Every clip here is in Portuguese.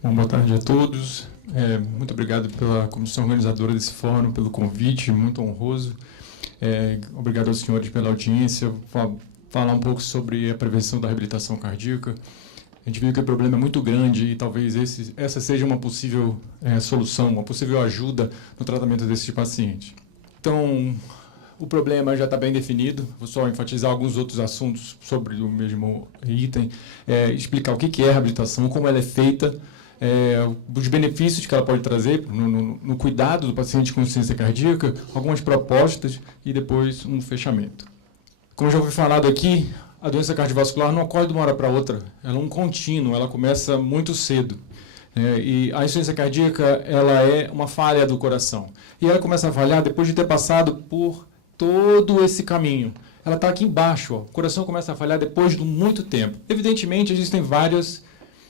Bom, boa tarde a todos. Muito obrigado pela comissão organizadora desse fórum, pelo convite, muito honroso. Obrigado aos senhores pela audiência. Vou falar um pouco sobre a prevenção da reabilitação cardíaca. A gente viu que o problema é muito grande e talvez essa seja uma possível solução, uma possível ajuda no tratamento desses pacientes. Então, o problema já está bem definido. Vou só enfatizar alguns outros assuntos sobre o mesmo item, explicar o que é a reabilitação, como ela é feita, os benefícios que ela pode trazer no cuidado do paciente com insuficiência cardíaca, algumas propostas e depois um fechamento. Como já foi falado aqui, a doença cardiovascular não ocorre de uma hora para outra, ela é um contínuo, ela começa muito cedo. E a insuficiência cardíaca ela é uma falha do coração. E ela começa a falhar depois de ter passado por todo esse caminho. Ela está aqui embaixo, ó. O coração começa a falhar depois de muito tempo. Evidentemente, existem várias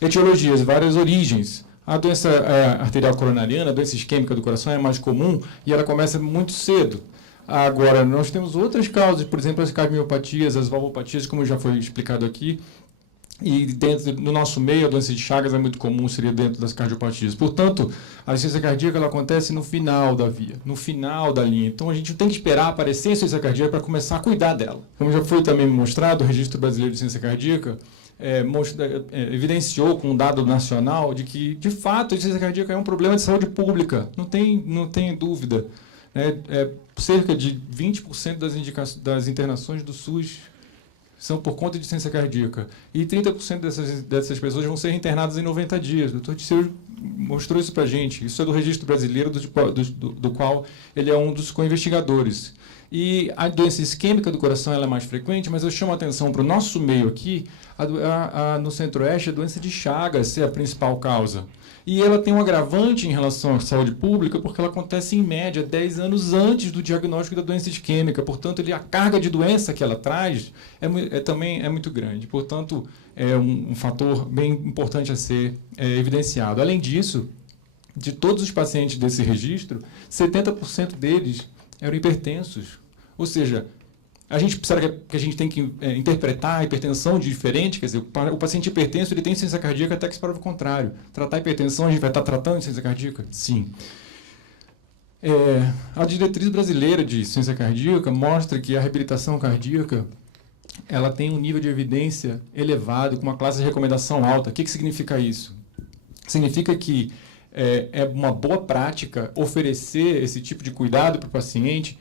etiologias, várias origens. A doença arterial coronariana, a doença isquêmica do coração é mais comum e ela começa muito cedo. Agora, nós temos outras causas, por exemplo, as cardiomiopatias, as valvopatias, como já foi explicado aqui, e dentro do nosso meio, a doença de Chagas é muito comum, seria dentro das cardiopatias. Portanto, a insuficiência cardíaca ela acontece no final da via, no final da linha. Então, a gente tem que esperar aparecer a insuficiência cardíaca para começar a cuidar dela. Como já foi também mostrado, o Registro Brasileiro de Insuficiência Cardíaca evidenciou com um dado nacional de que, de fato, a insuficiência cardíaca é um problema de saúde pública, não tem dúvida. Cerca de 20% das internações do SUS são por conta de insuficiência cardíaca. E 30% dessas pessoas vão ser internadas em 90 dias. O Dr. Disseu mostrou isso para a gente. Isso é do Registro Brasileiro, do qual ele é um dos co-investigadores. E a doença isquêmica do coração ela é mais frequente, mas eu chamo a atenção para o nosso meio aqui, no Centro-Oeste, a doença de Chagas é a principal causa. E ela tem um agravante em relação à saúde pública, porque ela acontece, em média, 10 anos antes do diagnóstico da doença isquêmica. Portanto, a carga de doença que ela traz também é muito grande. Portanto, é um fator bem importante a ser evidenciado. Além disso, de todos os pacientes desse registro, 70% deles eram hipertensos. Ou seja, será que a gente tem que interpretar a hipertensão de diferente? Quer dizer, o paciente hipertenso ele tem insuficiência cardíaca até que se prova o contrário. Tratar a hipertensão, a gente vai estar tratando insuficiência cardíaca? Sim. A diretriz brasileira de insuficiência cardíaca mostra que a reabilitação cardíaca ela tem um nível de evidência elevado, com uma classe de recomendação alta. O que significa isso? Significa que é uma boa prática oferecer esse tipo de cuidado para o paciente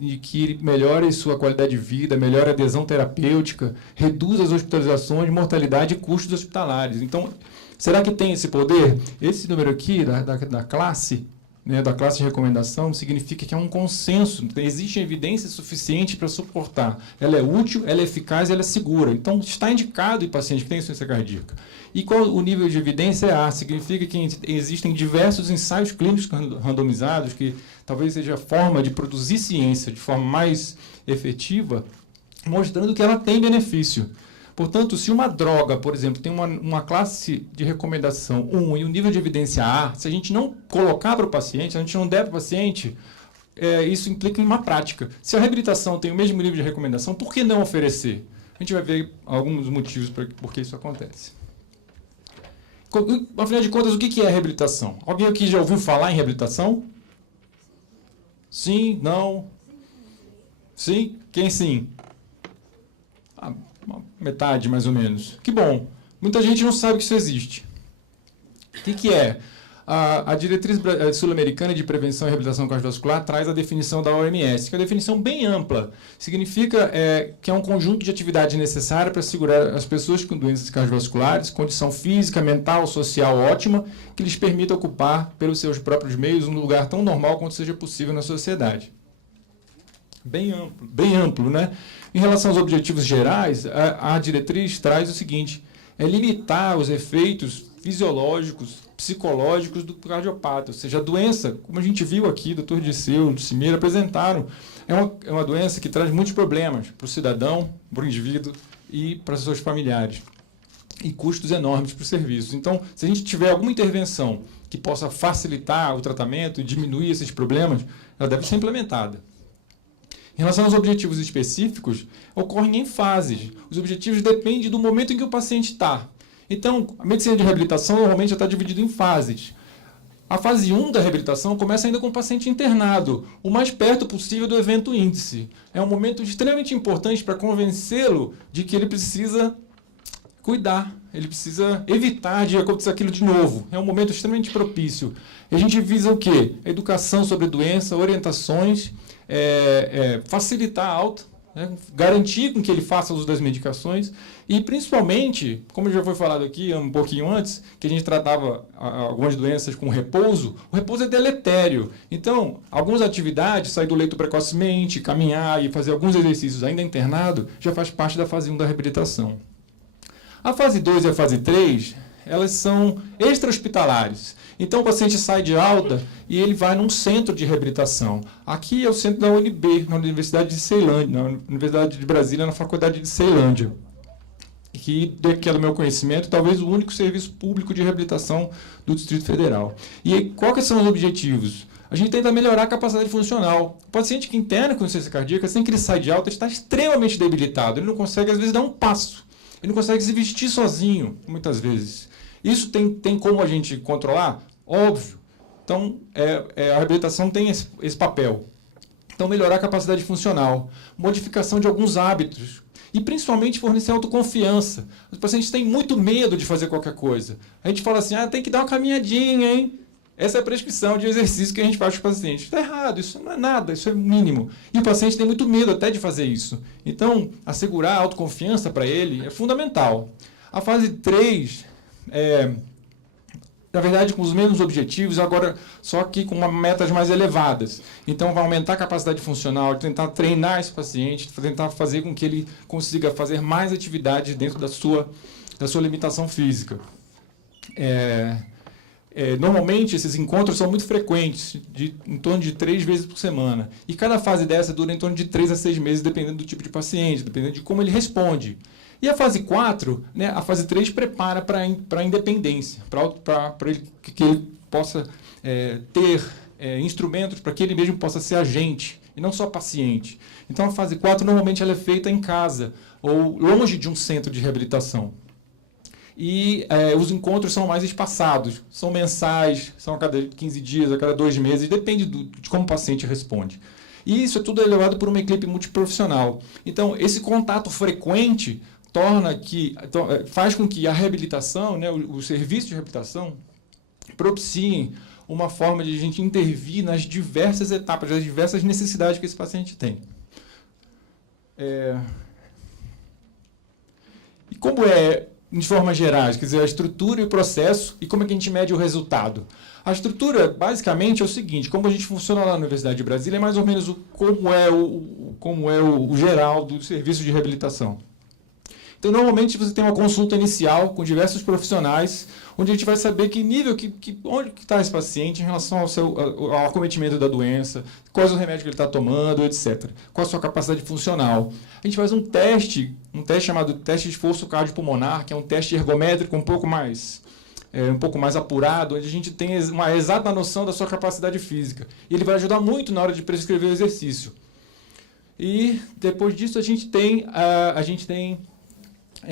e que melhore sua qualidade de vida, melhore a adesão terapêutica, reduz as hospitalizações, mortalidade e custos hospitalares. Então, será que tem esse poder? Esse número aqui da classe, da classe de recomendação, significa que é um consenso. Existe evidência suficiente para suportar. Ela é útil, ela é eficaz e ela é segura. Então, está indicado em paciente que tem insuficiência cardíaca. E qual o nível de evidência é A? Significa que existem diversos ensaios clínicos randomizados, que talvez seja a forma de produzir ciência de forma mais efetiva, mostrando que ela tem benefício. Portanto, se uma droga, por exemplo, tem uma classe de recomendação 1 e um nível de evidência A, se a gente não colocar para o paciente, se a gente não der para o paciente, isso implica em uma prática. Se a reabilitação tem o mesmo nível de recomendação, por que não oferecer? A gente vai ver alguns motivos por que isso acontece. Afinal de contas, o que é reabilitação? Alguém aqui já ouviu falar em reabilitação? Sim? Não? Sim? Quem sim? Metade, mais ou menos. Que bom. Muita gente não sabe que isso existe. O que é? A Diretriz Sul-Americana de Prevenção e Reabilitação Cardiovascular traz a definição da OMS, que é uma definição bem ampla. Significa que é um conjunto de atividades necessárias para assegurar as pessoas com doenças cardiovasculares, condição física, mental, social ótima, que lhes permita ocupar, pelos seus próprios meios, um lugar tão normal quanto seja possível na sociedade. Bem amplo, né? Em relação aos objetivos gerais, a diretriz traz o seguinte, limitar os efeitos fisiológicos, psicológicos do cardiopata, ou seja, a doença, como a gente viu aqui, o Dr. Disseu, o Cimeira apresentaram, é uma doença que traz muitos problemas para o cidadão, para o indivíduo e para os seus familiares, e custos enormes para os serviços. Então, se a gente tiver alguma intervenção que possa facilitar o tratamento e diminuir esses problemas, ela deve ser implementada. Em relação aos objetivos específicos, ocorrem em fases. Os objetivos dependem do momento em que o paciente está. Então, a medicina de reabilitação normalmente já está dividida em fases. A fase 1 da reabilitação começa ainda com o paciente internado, o mais perto possível do evento índice. É um momento extremamente importante para convencê-lo de que ele precisa cuidar, ele precisa evitar de acontecer aquilo de novo. É um momento extremamente propício. E a gente visa o quê? A educação sobre a doença, orientações, facilitar a alta, né? Garantir com que ele faça uso das medicações e, principalmente, como já foi falado aqui um pouquinho antes, que a gente tratava algumas doenças com repouso, o repouso é deletério. Então, algumas atividades, sair do leito precocemente, caminhar e fazer alguns exercícios ainda internado, já faz parte da fase 1 da reabilitação. A fase 2 e a fase 3, elas são extra-hospitalares. Então, o paciente sai de alta e ele vai num centro de reabilitação. Aqui é o centro da UNB, na Universidade de Ceilândia, na Universidade de Brasília, na Faculdade de Ceilândia. Que é do meu conhecimento, talvez o único serviço público de reabilitação do Distrito Federal. E quais são os objetivos? A gente tenta melhorar a capacidade funcional. O paciente que interna com insuficiência cardíaca, assim que ele sai de alta, ele está extremamente debilitado. Ele não consegue, às vezes, dar um passo. Ele não consegue se vestir sozinho, muitas vezes. Isso tem como a gente controlar? Óbvio. Então, a reabilitação tem esse papel. Então, melhorar a capacidade funcional, modificação de alguns hábitos e, principalmente, fornecer autoconfiança. Os pacientes têm muito medo de fazer qualquer coisa. A gente fala assim, tem que dar uma caminhadinha, hein? Essa é a prescrição de exercício que a gente faz para os pacientes. Está errado, isso não é nada, isso é mínimo. E o paciente tem muito medo até de fazer isso. Então, assegurar a autoconfiança para ele é fundamental. A fase 3 na verdade, com os mesmos objetivos, agora só que com metas mais elevadas. Então, vai aumentar a capacidade funcional, tentar treinar esse paciente, tentar fazer com que ele consiga fazer mais atividades dentro da sua limitação física. Normalmente, esses encontros são muito frequentes, em torno de 3 vezes por semana. E cada fase dessa dura em torno de 3 a 6 meses, dependendo do tipo de paciente, dependendo de como ele responde. E a fase 4, né, a fase 3 prepara para a independência, para que ele possa ter instrumentos para que ele mesmo possa ser agente, e não só paciente. Então, a fase 4, normalmente, ela é feita em casa, ou longe de um centro de reabilitação. E os encontros são mais espaçados, são mensais, são a cada 15 dias, a cada 2 meses, depende de como o paciente responde. E isso tudo é levado por uma equipe multiprofissional. Então, esse contato frequente faz com que a reabilitação, né, o serviço de reabilitação, propiciem uma forma de a gente intervir nas diversas etapas, nas diversas necessidades que esse paciente tem. E como de forma geral, quer dizer, a estrutura e o processo, e como é que a gente mede o resultado? A estrutura, basicamente, é o seguinte: como a gente funciona lá na Universidade de Brasília, é mais ou menos como é o geral do serviço de reabilitação. Então, normalmente, você tem uma consulta inicial com diversos profissionais, onde a gente vai saber que nível, onde está esse paciente em relação ao acometimento da doença, quais os remédios que ele está tomando, etc. Qual a sua capacidade funcional. A gente faz um teste chamado teste de esforço cardiopulmonar, que é um teste ergométrico um pouco mais apurado, onde a gente tem uma exata noção da sua capacidade física. E ele vai ajudar muito na hora de prescrever o exercício. E, depois disso, a gente tem a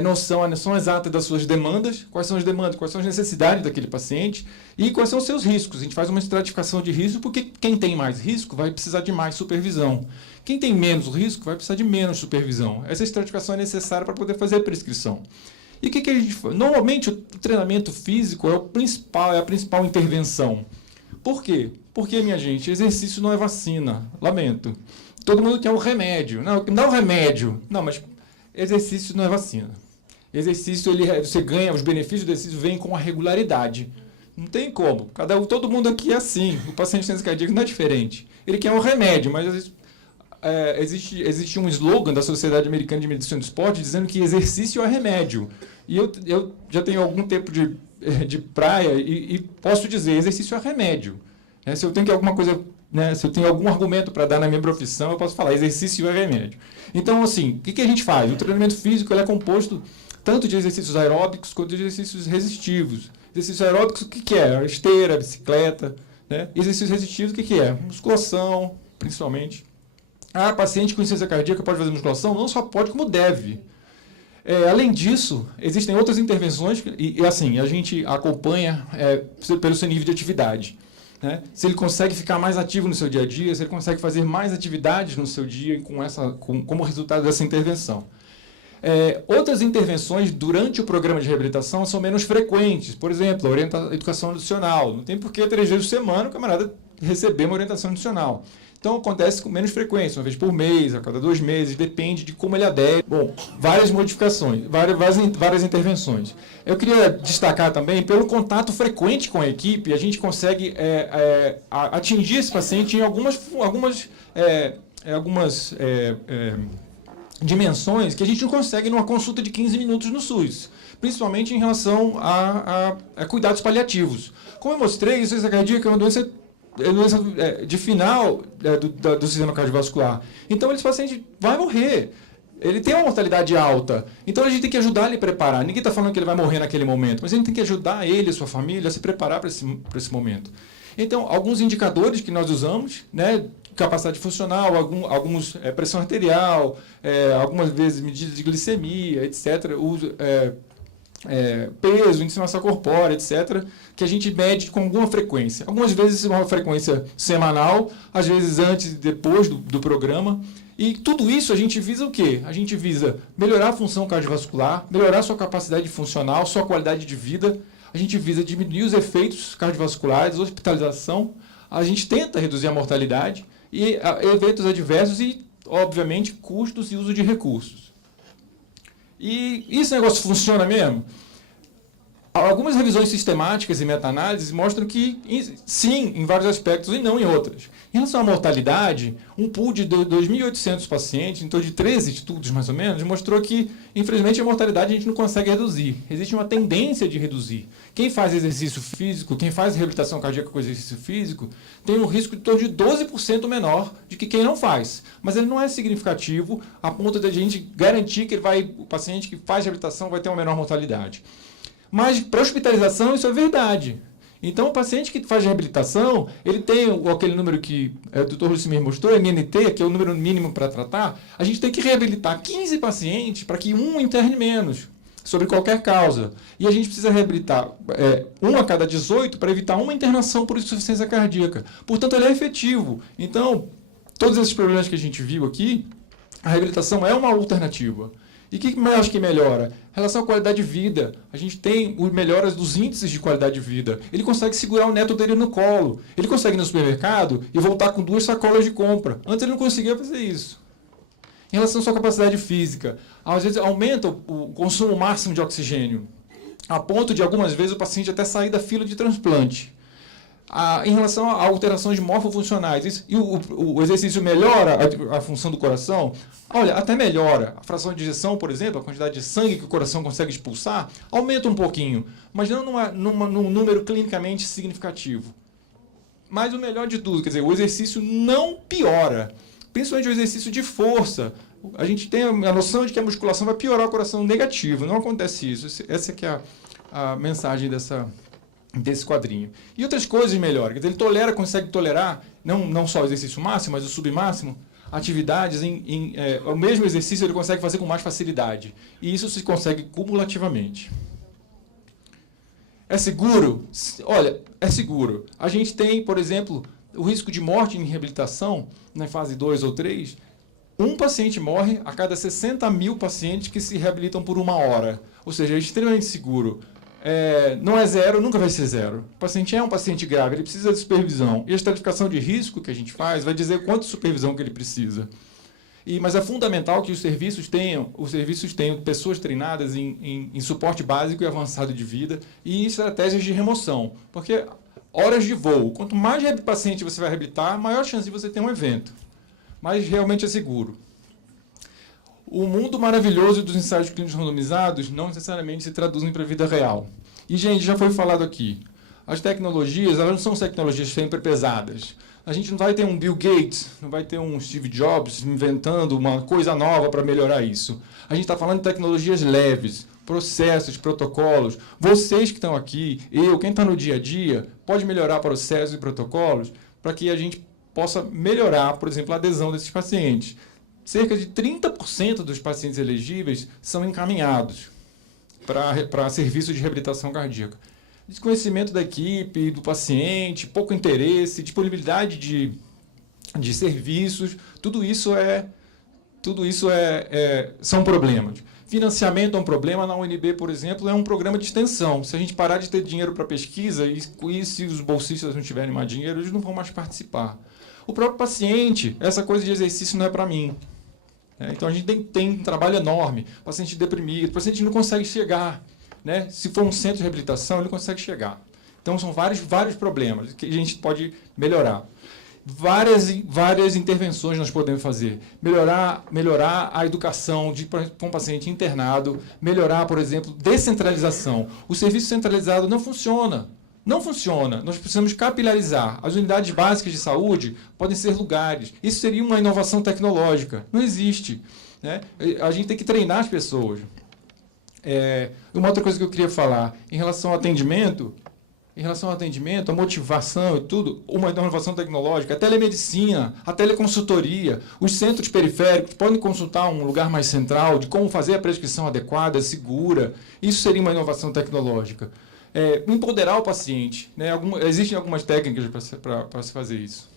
noção exata das suas demandas, quais são as demandas, quais são as necessidades daquele paciente e quais são os seus riscos. A gente faz uma estratificação de risco, porque quem tem mais risco vai precisar de mais supervisão. Quem tem menos risco vai precisar de menos supervisão. Essa estratificação é necessária para poder fazer a prescrição. E o que a gente faz? Normalmente, o treinamento físico é a principal intervenção. Por quê? Porque, minha gente, exercício não é vacina. Lamento. Todo mundo quer um remédio. Não, dá um remédio. Não, mas exercício não é vacina. Exercício, você ganha, os benefícios do exercício vêm com a regularidade. Não tem como. Todo mundo aqui é assim. O paciente de insuficiência cardíaca não é diferente. Ele quer um remédio, mas existe um slogan da Sociedade Americana de Medicina do Esporte dizendo que exercício é remédio. E eu já tenho algum tempo de praia e posso dizer, exercício é remédio. Se eu tenho alguma coisa, se eu tenho algum argumento para dar na minha profissão, eu posso falar, exercício é remédio. Então, assim, o que a gente faz? O treinamento físico ele é composto tanto de exercícios aeróbicos quanto de exercícios resistivos. Exercícios aeróbicos, o que é? A esteira, a bicicleta. Né? Exercícios resistivos, o que é? Musculação, principalmente. Paciente com insuficiência cardíaca pode fazer musculação? Não só pode, como deve. Além disso, existem outras intervenções e assim, a gente acompanha pelo seu nível de atividade. Né? Se ele consegue ficar mais ativo no seu dia a dia, se ele consegue fazer mais atividades no seu dia como resultado dessa intervenção. Outras intervenções durante o programa de reabilitação são menos frequentes. Por exemplo, a educação nutricional. Não tem por que 3 vezes por semana o camarada receber uma orientação nutricional. Então, acontece com menos frequência, uma vez por mês, a cada 2 meses, depende de como ele adere. Bom, várias modificações, várias intervenções. Eu queria destacar também, pelo contato frequente com a equipe, a gente consegue atingir esse paciente em algumas dimensões que a gente não consegue numa consulta de 15 minutos no SUS, principalmente em relação a cuidados paliativos. Como eu mostrei, insuficiência cardíaca é uma doença de final do sistema cardiovascular. Então, esse paciente vai morrer. Ele tem uma mortalidade alta. Então, a gente tem que ajudar ele a preparar. Ninguém está falando que ele vai morrer naquele momento, mas a gente tem que ajudar ele e a sua família a se preparar para esse momento. Então, alguns indicadores que nós usamos, né, capacidade funcional, alguns pressão arterial, algumas vezes medidas de glicemia, etc., peso, índice de massa corpórea, etc., que a gente mede com alguma frequência. Algumas vezes uma frequência semanal, às vezes antes e depois do programa. E tudo isso a gente visa o quê? A gente visa melhorar a função cardiovascular, melhorar a sua capacidade funcional, sua qualidade de vida. A gente visa diminuir os efeitos cardiovasculares, hospitalização. A gente tenta reduzir a mortalidade e eventos adversos e, obviamente, custos e uso de recursos. E esse negócio funciona mesmo? Algumas revisões sistemáticas e meta-análises mostram que, sim, em vários aspectos e não em outras. Em relação à mortalidade, um pool de 2.800 pacientes, em torno de 13 estudos mais ou menos, mostrou que, infelizmente, a mortalidade a gente não consegue reduzir. Existe uma tendência de reduzir. Quem faz exercício físico, quem faz reabilitação cardíaca com exercício físico, tem um risco de torno de 12% menor de que quem não faz. Mas ele não é significativo a ponto de a gente garantir que o paciente que faz reabilitação vai ter uma menor mortalidade. Mas para hospitalização isso é verdade. Então o paciente que faz reabilitação, ele tem aquele número que o Dr. Lucimir mostrou, MNT, que é o número mínimo para tratar, a gente tem que reabilitar 15 pacientes para que um interne menos, sobre qualquer causa. E a gente precisa reabilitar 1 a cada 18 para evitar uma internação por insuficiência cardíaca. Portanto, ele é efetivo. Então, todos esses problemas que a gente viu aqui, a reabilitação é uma alternativa. E o que eu acho que melhora? Em relação à qualidade de vida, a gente tem melhoras dos índices de qualidade de vida. Ele consegue segurar o neto dele no colo. Ele consegue ir no supermercado e voltar com 2 sacolas de compra. Antes ele não conseguia fazer isso. Em relação à sua capacidade física, às vezes aumenta o consumo máximo de oxigênio, a ponto de algumas vezes o paciente até sair da fila de transplante. Em relação a alterações morfofuncionais, o exercício melhora a função do coração? Olha, até melhora. A fração de ejeção, por exemplo, a quantidade de sangue que o coração consegue expulsar, aumenta um pouquinho, mas não num número clinicamente significativo. Mas o melhor de tudo, quer dizer, o exercício não piora, principalmente o exercício de força. A gente tem a noção de que a musculação vai piorar o coração negativo. Não acontece isso. Essa que é a mensagem desse quadrinho. E outras coisas melhoram. Quer dizer, ele consegue tolerar, não só o exercício máximo, mas o submáximo, atividades o mesmo exercício ele consegue fazer com mais facilidade. E isso se consegue cumulativamente. É seguro? Olha, é seguro. A gente tem, por exemplo, o risco de morte em reabilitação, na fase 2 ou 3, um paciente morre a cada 60 mil pacientes que se reabilitam por 1 hora. Ou seja, é extremamente seguro. Não é zero, nunca vai ser zero. O paciente é um paciente grave, ele precisa de supervisão. E a estratificação de risco que a gente faz vai dizer quanto de supervisão que ele precisa. Mas é fundamental que os serviços tenham pessoas treinadas em suporte básico e avançado de vida e estratégias de remoção. Porque horas de voo, quanto mais paciente você vai reabilitar, maior chance de você ter um evento. Mas realmente é seguro. O mundo maravilhoso dos ensaios clínicos randomizados não necessariamente se traduzem para a vida real. E, gente, já foi falado aqui. As tecnologias, elas não são tecnologias sempre pesadas. A gente não vai ter um Bill Gates, não vai ter um Steve Jobs inventando uma coisa nova para melhorar isso. A gente está falando de tecnologias leves, processos, protocolos. Vocês que estão aqui, quem está no dia a dia, pode melhorar processos e protocolos para que a gente possa melhorar, por exemplo, a adesão desses pacientes. cerca de 30% dos pacientes elegíveis são encaminhados para serviços de reabilitação cardíaca. Desconhecimento da equipe, do paciente, pouco interesse, disponibilidade de serviços, tudo isso são problemas. Financiamento é um problema. Na UNB, por exemplo, é um programa de extensão. Se a gente parar de ter dinheiro para pesquisa, e se os bolsistas não tiverem mais dinheiro, eles não vão mais participar. O próprio paciente, essa coisa de exercício não é para mim. Então, a gente tem um trabalho enorme. Paciente deprimido, o paciente não consegue chegar. Né? Se for um centro de reabilitação, ele consegue chegar. Então, são vários problemas que a gente pode melhorar. Várias intervenções nós podemos fazer. Melhorar a educação com o paciente internado, melhorar, por exemplo, descentralização. O serviço centralizado não funciona. Não funciona. Nós precisamos capilarizar. As unidades básicas de saúde podem ser lugares. Isso seria uma inovação tecnológica. Não existe. Né? A gente tem que treinar as pessoas. Uma outra coisa que eu queria falar, em relação ao atendimento, a motivação e tudo, uma inovação tecnológica, a telemedicina, a teleconsultoria, os centros periféricos podem consultar um lugar mais central de como fazer a prescrição adequada, segura. Isso seria uma inovação tecnológica. Empoderar o paciente. Né? Existem algumas técnicas para se fazer isso.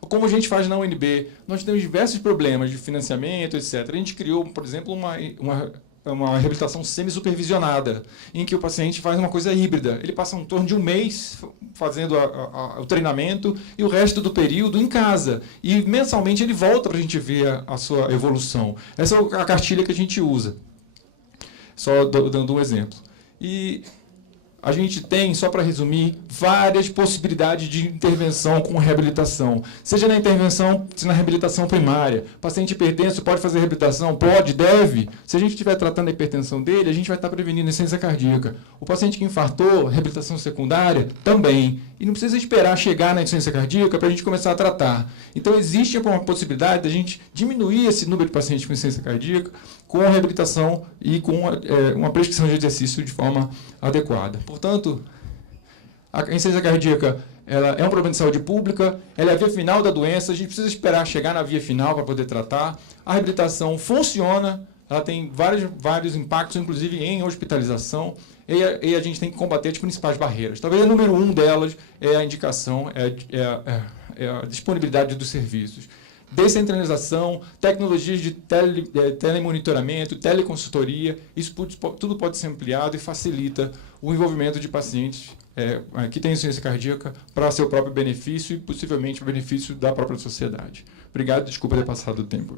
Como a gente faz na UNB, nós temos diversos problemas de financiamento, etc. A gente criou, por exemplo, uma reabilitação semi-supervisionada, em que o paciente faz uma coisa híbrida. Ele passa em torno de um mês fazendo o treinamento e o resto do período em casa. E mensalmente ele volta para a gente ver a sua evolução. Essa é a cartilha que a gente usa. Só dando um exemplo. E a gente tem, só para resumir, várias possibilidades de intervenção com reabilitação. Seja na reabilitação primária. Paciente hipertenso pode fazer reabilitação? Pode, deve. Se a gente estiver tratando a hipertensão dele, a gente vai estar prevenindo insuficiência cardíaca. O paciente que infartou, reabilitação secundária, também. E não precisa esperar chegar na insuficiência cardíaca para a gente começar a tratar. Então, existe uma possibilidade de a gente diminuir esse número de pacientes com insuficiência cardíaca com a reabilitação e com uma prescrição de exercício de forma adequada. Portanto, a insuficiência cardíaca ela é um problema de saúde pública, ela é a via final da doença, a gente precisa esperar chegar na via final para poder tratar. A reabilitação funciona, ela tem vários impactos, inclusive em hospitalização, e a gente tem que combater as principais barreiras. Talvez a número 1 delas é a indicação, a disponibilidade dos serviços. Descentralização, tecnologias de telemonitoramento, teleconsultoria, isso tudo pode ser ampliado e facilita o envolvimento de pacientes que têm insuficiência cardíaca para seu próprio benefício e, possivelmente, o benefício da própria sociedade. Obrigado, desculpa ter passado o tempo.